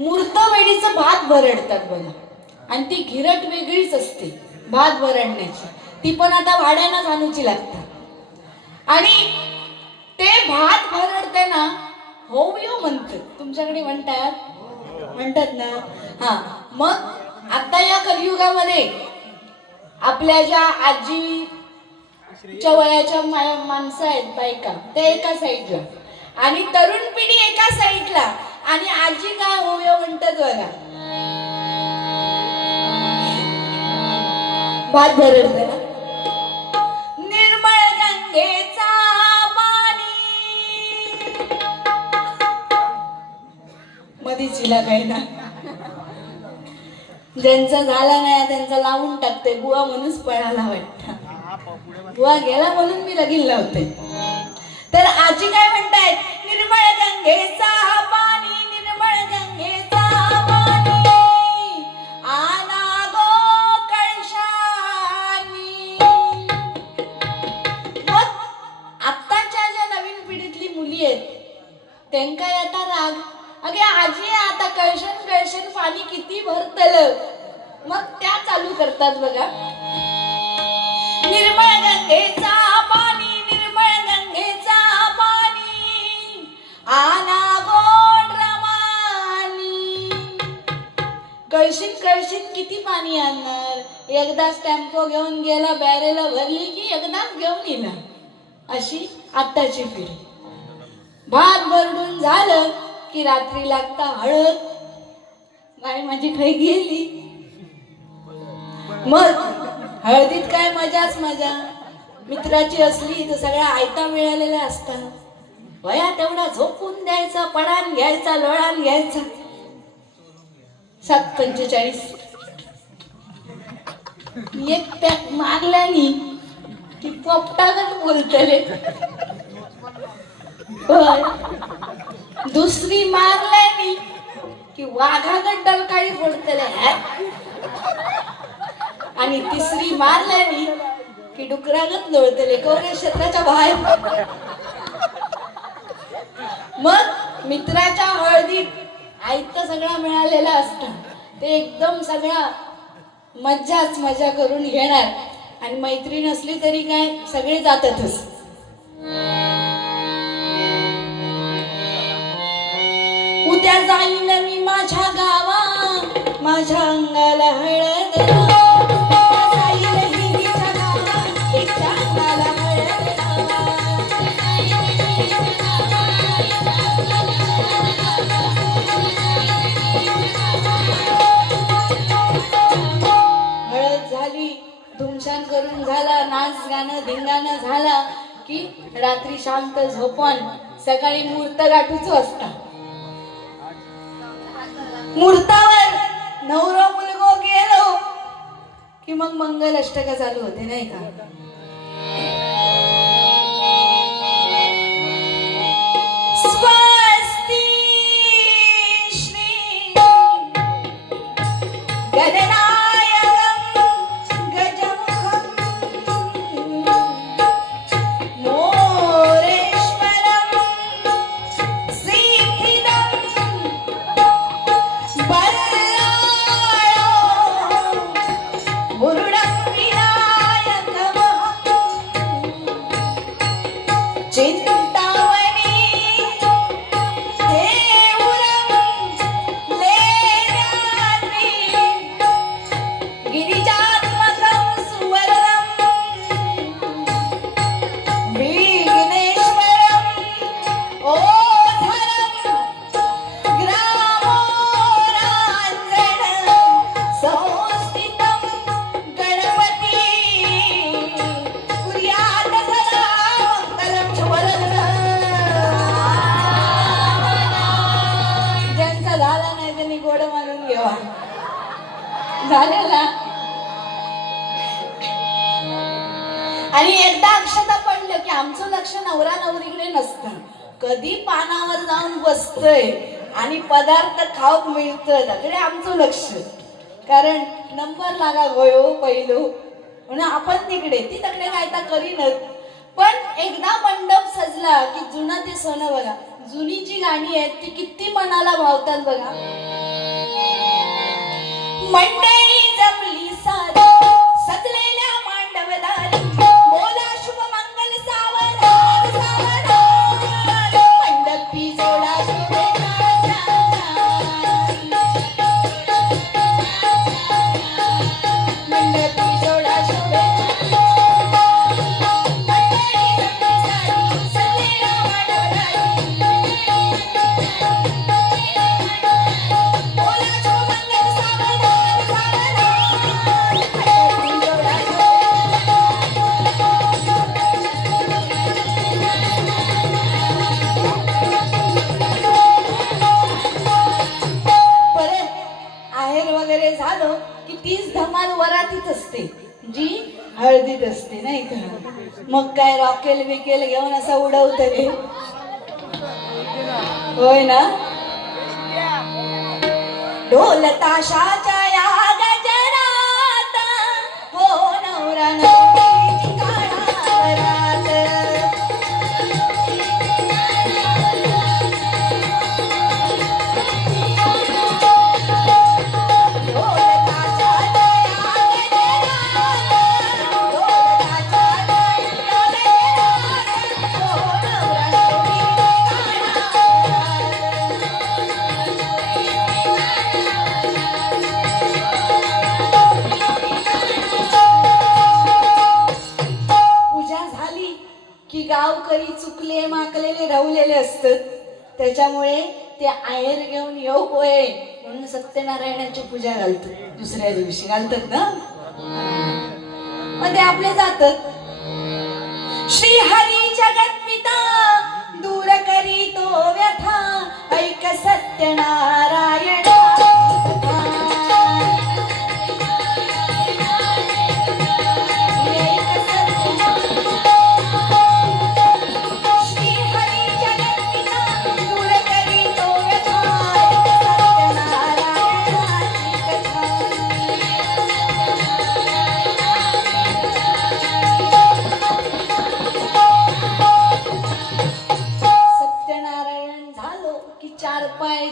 मुहूर्तमेढीचं भात भरडतात बघा, आणि ती घिरट वेगळीच असते भात भरडण्याची, ती पण आता भाड्यानं आणूची लागतात. आणि ते भात भरडते ना होवियो म्हणतात, तुमच्याकडे म्हणतात ना. हा, मग आता या कलियुगामध्ये आपल्या ज्या आजीच्या वयाच्या माणसं आहेत, बायका, ते एका साईडला आणि तरुण पिढी एका साईडला, आणि आजी काय होय म्हणतात बघा, भात भरडते ना. निर्मळ गंगेचा पाणी, मधीच हिला काही ना, ज्यांचा झाला नाही त्यांचा लावून टाकते, बुवा म्हणूनच पळाला वाटतं, बुवा गेला म्हणून मी लगीन लावते. तर आजी काय म्हणतायत, निर्मळ गंगेचा पाणी, निर्मळ गंगेचा पाणी, आना गो कळशानी. मग आत्ताच्या ज्या नवीन पिढीतली मुली आहेत त्यांका आता राग, अगे आजी आता कळशन पाणी किती भरतलं, मग त्या चालू करतात बघा, निर्मळ गंगेचा पाणी, निर्मळ गंगेचा पाणी, आना गोड रमानी. कळशीत किती पाणी आणणार, एकदाच टेम्पो घेऊन गेला, बॅरेला भरली की एकदाच घेऊन येला. अशी आत्ताची पिढी. भात भरडून झालं की रात्री लागता हळद, बाई माझी खाई गेली. मग हळदीत काय मजाच मजा, मित्राची असली तर सगळ्या आयता मिळालेल्या असतात, वया तेवढा झोपून द्यायचा, पडान घ्यायचा, लोळान घ्यायचा. 7:45 एक पॅक मारल्यानी की पोपटागत बोलतले, दुसरी मारल्यानी की वाघागत डलकाळी फोडतले, आणि तिसरी मारल्यानी की डुकरागत लोळतले, कोरे क्षेत्राच्या बाहेर. मग मित्राच्या हळदीत आयतं सगळा मिळालेला असतं, ते एकदम सगळा मजा करून घेणार, आणि मैत्रीण असली तरी काय सगळे जातातच. उद्या जाईन मी माझ्या गावा, माझ्या अंगाला हळद, धुमशान करून झाला, नाच गाणं धिंगाणं झाला की रात्री शांत झोपण, सकाळी मुहूर्त गाठूच असता. मुहूर्तावर नवरा मुलगो गेलो की मग मंगल अष्टका चालू होते, नाही का. स्वस्ती श्री गणना झालेला. आणि एकदा अक्षता पडलं की आमचं लक्ष नवरा नवरीकडे नसतं, कधी पानावर जाऊन बसतय आणि पदार्थ खाऊक मिळतं तिकडे आमचं लक्ष, कारण नंबर लागा गयो पहिलो म्हणून आपण तिकडे, ती तिकडे काय तर करीनच. पण एकदा मंडप सजला की जुनं ते सोनं बघा, जुनी जी गाणी आहेत ती किती मनाला भावतात बघा. मंडळी जमली सारी सजलेल्या मांडवदारी बोला शुभ मंगल सावधान सावधान मंडपी जोडा शुभे मंडपी जोडा शुभे वगैरे झालं की तीच धमाल वरातीच असते जी हळदीत असते नाही का. मग काय रॉकेल बिकेल घेऊन असं उडवत रे होय ना. ढोल ताशाच्या या गजरात हो नवरा नवरीची काळात की गावकरी चुकले माकलेले रवलेले असतात. त्याच्यामुळे ते आहेर घेऊन येऊ होय म्हणून सत्यनारायणाची पूजा घालतात. दुसऱ्या दिवशी घालतात ना मग ते आपले जातात. श्री हरी जगत पिता दूर करी तो व्यथा ऐक सत्यनारायण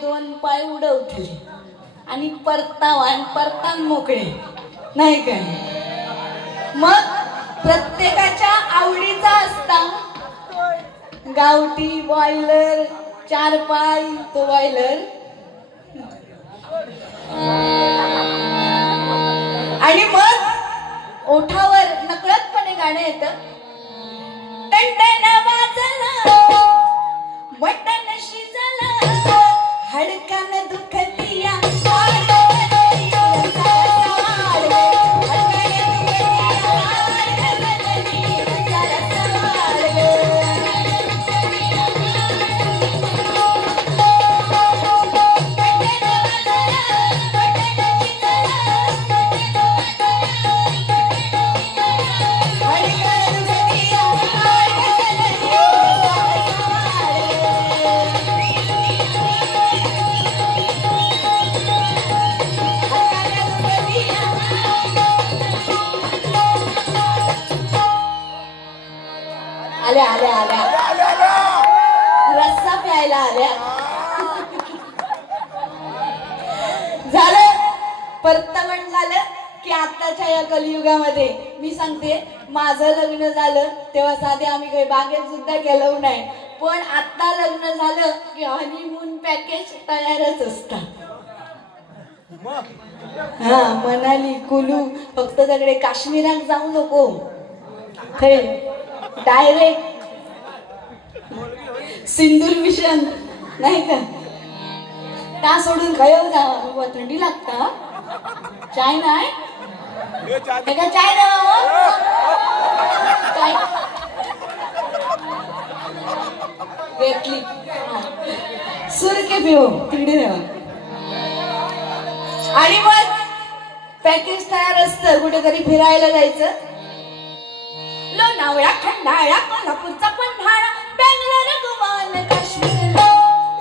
दोन पाय उडवले आणि परतान मोकळे नाही का. मग प्रत्येकाच्या आवडीचा असता गावठी बॉयलर 4 पाय तो बॉयलर आणि मग ओठावर नकळतपणे गाणं येतं. टंटन वाजलं बटन शिजलं हडकन दुखतिया आल्या आल्या आल्या रस्सा प्यायला आल्या. झालं परतवण झालं की आताच्या या कलियुगामध्ये मी सांगते माझं लग्न झालं तेव्हा साधे आम्ही काही बागेत सुद्धा गेलो नाही. पण आता लग्न झालं की हनीमून पॅकेज तयारच असतात. हा मनाली कुलू फक्त सगळे काश्मीरात जाऊ नको डायरेक्ट सिंदूर मिशन नाही का. त्या सोडून खयव जा थंडी लागता चाय नाही का चाय काय घेतली सुरके पिऊ तिकडे देवा. आणि मग पॅकेज तयार असतं कुठेतरी फिरायला जायचं. लोणावळा खंडाळा कोल्हापूरचा पन्हाळा बेंगलोर गोवा काश्मीर.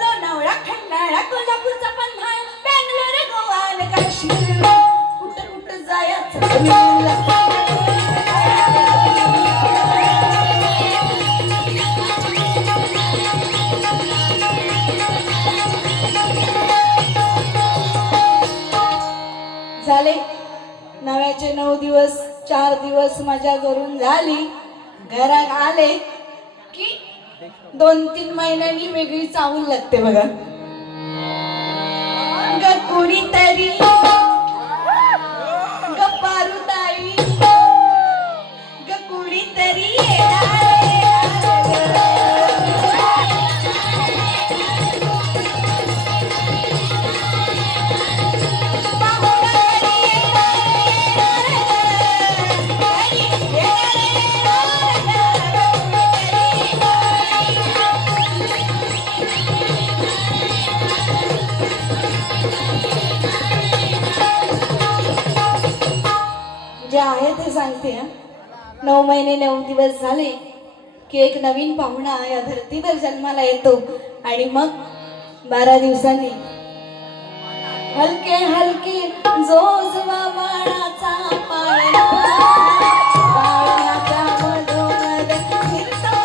लोणावळा खंडाळा कोल्हापूरचा पन्हाळा बेंगलोर गोवा काश्मीर. कुठं कुठं जायचं झाले. नव्याचे 9 दिवस 4 दिवस मजा करून झाली. घरात आले की 2-3 महिन्यांनी वेगळी चावून लागते बघा. ग कुणीतरी ग पारुताई ग कुणीतरी जे आहे ते सांगते. 9 महिने 9 दिवस झाले की एक नवीन पाहुणा या धरतीवर जन्माला येतो आणि मग 12 दिवसांनी हलके हलके जोजवा बाळाचा पाळणा पाळण्याच्या मधोमध फिरतो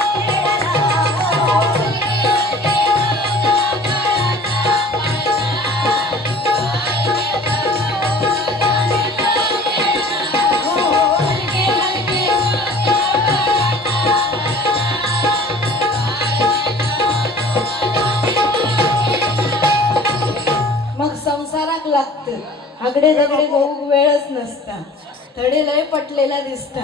मग संसाराक लागतं. हागडे दगडे बघूक वेळच नसता. थडे लय पटलेला दिसता.